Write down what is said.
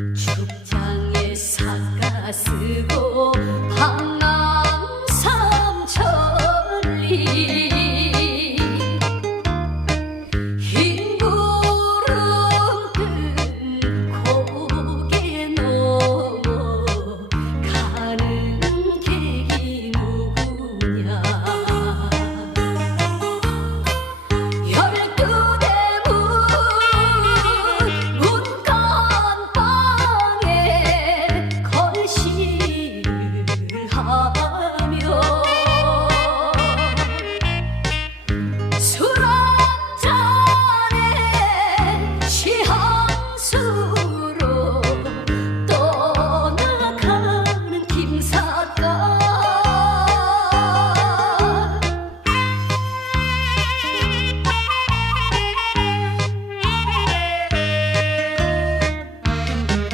죽장에 삭가 쓰고 call.